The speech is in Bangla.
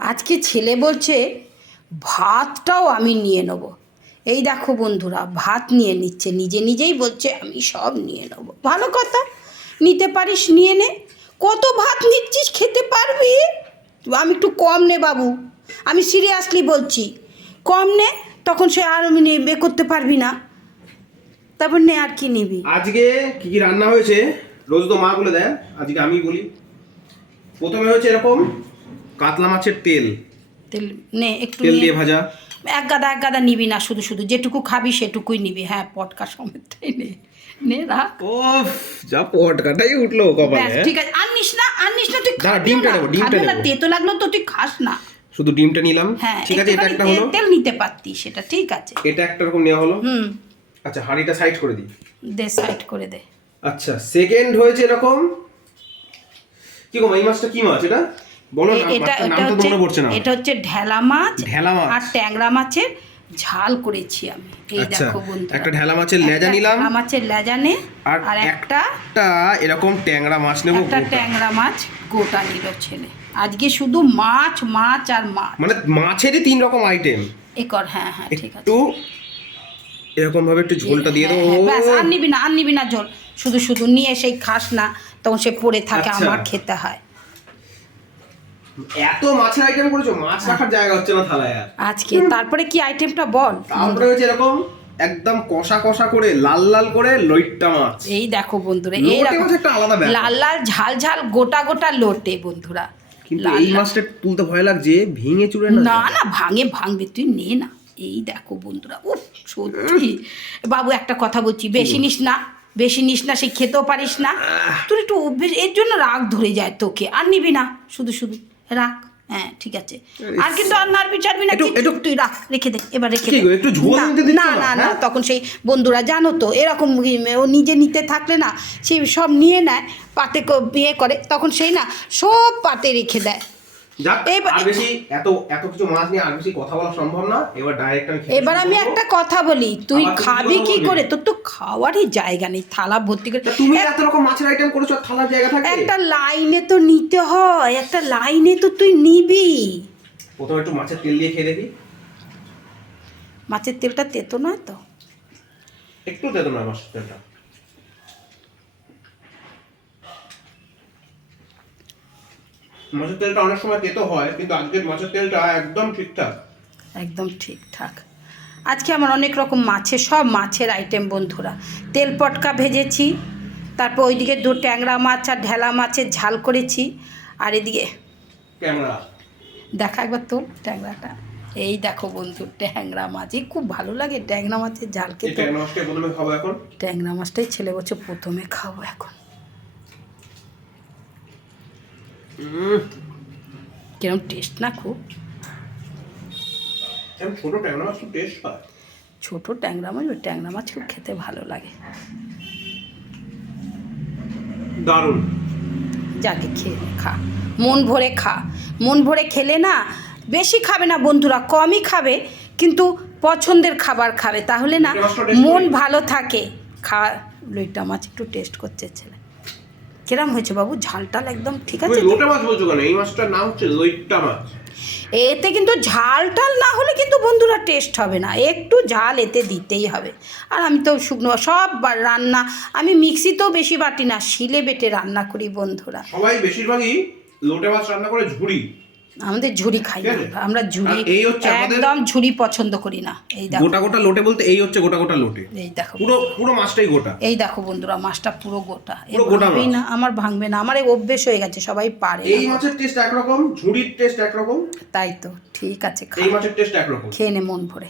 আজকে ছেলে বলছে, ভাতটাও আমি নিয়ে নেব। এই দেখো বন্ধুরা, ভাত নিয়ে নিচ্ছে, নিজে নিজেই বলছে, আমি সব নিয়ে নেব। ভালো কথা, নিতে পারিস, নিয়ে নে। কত ভাত নিচ্ছিস, খেতে পারবি? আমি একটু কম নে বাবু, আমি সিরিয়াসলি বলছি, কম নে, তখন সে আর আমি বে করতে পারবি না। তারপর নে আর কি নিবি? আজকে কি কি রান্না হয়েছে, রোজ তো মা বলে দেয়, আজকে আমি বলি। প্রথমে হয়েছে এরকম কাতলা মাছের তেল। তেল নে একটু তেল দিয়ে ভাজা। এক গাদা এক গাদা নিবি না শুধু শুধু। যেটুকু খাবি সেটুকুই নিবি। হ্যাঁ পটকা সমেতটাই নে। নে রাখ। ওফ যা পটকাটাই উঠল কপালে ব্যাস, ঠিক আছে। আর নিস না আর নিস না তুই দাঁড়া, ডিমটা নেব, ডিমটা নেব। তেতো লাগল তো তুই খাস না। শুধু ডিমটা নিলাম। হ্যাঁ ঠিক আছে এটা একটা হলো। তেল নিতে পারতি সেটা ঠিক আছে। এটা একটা রকম নেওয়া হলো। হুম। আচ্ছা হাঁড়িটা সাইড করে দিই। দে সাইড করে দে। আচ্ছা সেকেন্ড হয়েছে এরকম। কি গো এই মাছটা কি মাছ এটা? বলো এটা এটা হচ্ছে এটা হচ্ছে ঢেলা মাছ ঢেলা মাছ। আর ট্যাংরা মাছের ঝাল করেছি আমি। এই আচ্ছা, দেখো বন্ধুরা। একটা ঢেলা মাছের লেজা নিলাম। মাছের লেজা নে আর একটা একটা এরকম ট্যাংরা মাছ নেব একটা ট্যাংরা মাছ গোটা নিল ছেলে। আজকে শুধু মাছ মাছ আর মাছ। মানে মাছেরই তিন রকম আইটেম এ কর হ্যাঁ হ্যাঁ ঠিক আছে। একটু এরকম ভাবে একটু ঝোলটা দিয়ে হ্যাঁ, দেবো। হ্যাঁ, ব্যাস আর নিবি না আর নিবি না ঝোল। শুধু শুধু নিয়ে সেই খাস না তখন সে পড়ে থাকে আচ্ছা। আমার খেতে হয়। এত মাছের আইটেম করেছ মাছ রাখার জায়গা হচ্ছে না থালায় আর। আজকে তারপরে কি আইটেমটা বল? তারপরে হচ্ছে এরকম একদম কষা কষা করে লাল লাল করে লইট্টা মাছ। এই দেখো বন্ধুরা এই লোটে একটা আলাদা ব্যাপার। লাল লাল ঝাল ঝাল গোটা গোটা লোটে বন্ধুরা। কিন্তু এই মাছটা তুলতে ভয় লাগছে ভেঙে চুড়ে না। না না ভাঙে ভাঙবে তুই নে না। এই দেখো বন্ধুরা উফ সত্যি। বাবু একটা কথা বলছি বেশি নিস না বেশি নিস না সে খেতেও পারিস না। তোর একটু অভ্যেস এর জন্য রাগ ধরে যায় তোকে আর নিবি না শুধু শুধু। রাখ। হ্যাঁ ঠিক আছে। আর কিন্তু আর নাড়বি চাড়বি না একটু- তুই রাখ রেখে দে এবার রেখে দে। একটু ঝোল না, না না, হ্যাঁ? তখন সেই বন্ধুরা জানো তো এরকম ও নিজে নিতে থাকলে না সেই সব নিয়ে নেয় পাতে ইয়ে বিয়ে করে তখন সেই না সব পাতে রেখে দেয়। এবার- আমি। একটা কথা বলি তুই খাবি কি করে? তোর তো খাওয়ারই জায়গা নেই থালা ভর্তি করে। তুমি এত রকম মাছের আইটেম করেছ থালার জায়গা থাকে একটা লাইনে তো নিতে হয় একটা লাইনে তো তুই নিবি। প্রথমে একটু মাছের তেল দিয়ে খেয়ে দেখি। মাছের তেলটা তেতো নয় তো? একটু দেতো না মাছের তেলটা। মাছের তেলটা অনেক সময় তেতো হয় কিন্তু আজকের মাছের তেলটা একদম ঠিকঠাক। একদম ঠিকঠাক। আজকে আমার অনেক রকম মাছের সব মাছের আইটেম বন্ধুরা। তেল পটকা ভেজেছি তারপর ওইদিকে দু ট্যাংরা মাছ আর ঢেলা মাছের ঝাল করেছি আর এদিকে ক্যামেরা। দেখা একবার তো ট্যাংরাটা। এই দেখো বন্ধু ট্যাংরা মাছ। এই খুব ভালো লাগে ট্যাংরা মাছের ঝাল খেতে। ট্যাংরা মাছটা প্রথমে খাব এখন? ট্যাংরা মাছটাই ছেলে বলছে প্রথমে খাব এখন। কিরম টেস্ট না খুব? ছোট ট্যাংরা মাছ টেস্ট হয়। ছোট ট্যাংরা মাছ ওই ট্যাংরা মাছ খুব খেতে ভালো লাগে। দারুণ। যাকে খেয়ে খা মন ভরে খা। মন ভরে খেলে না বেশি খাবে না বন্ধুরা কমই খাবে কিন্তু পছন্দের খাবার খাবে। তাহলে না মন ভালো থাকে। খা লইটা মাছ একটু টেস্ট করছে ছেলে। কিরম হয়েছে বাবু? ঝালটাল একদম ঠিক আছে? লোটে মাছ বলছো কেন? এই মাছটার নাম হচ্ছে লইট্টা মাছ। এতে কিন্তু ঝালটাল না হলে কিন্তু বন্ধুরা টেস্ট হবে না। একটু ঝাল এতে দিতেই হবে। আর আমি তো শুকনো সব রান্না আমি মিক্সি তো বেশি বাটি না শিলে বেটে রান্না করি বন্ধুরা। সবাই বেশিরভাগই লোটে মাছ রান্না করে ঝুড়ি। আমাদের ঝুড়ি খাই। আমরা ঝুড়ি এই হচ্ছে একদম ঝুড়ি পছন্দ করি না। এই দেখো। গোটা গোটা লোটে বলতে এই হচ্ছে গোটা গোটা লোটে। এই দেখো। পুরো পুরো মাছটাই গোটা। এই দেখো বন্ধুরা মাছটা পুরো গোটা। পুরো গোটা ভাঙবে না আমার ভাঙবে না। আমার এই অভ্যেস হয়ে গেছে সবাই পারে। এই মাছের টেস্ট একরকম ঝুড়ির টেস্ট একরকম। তাই তো ঠিক আছে এই মাছের টেস্ট একরকম। খেয়ে নে মন ভরে।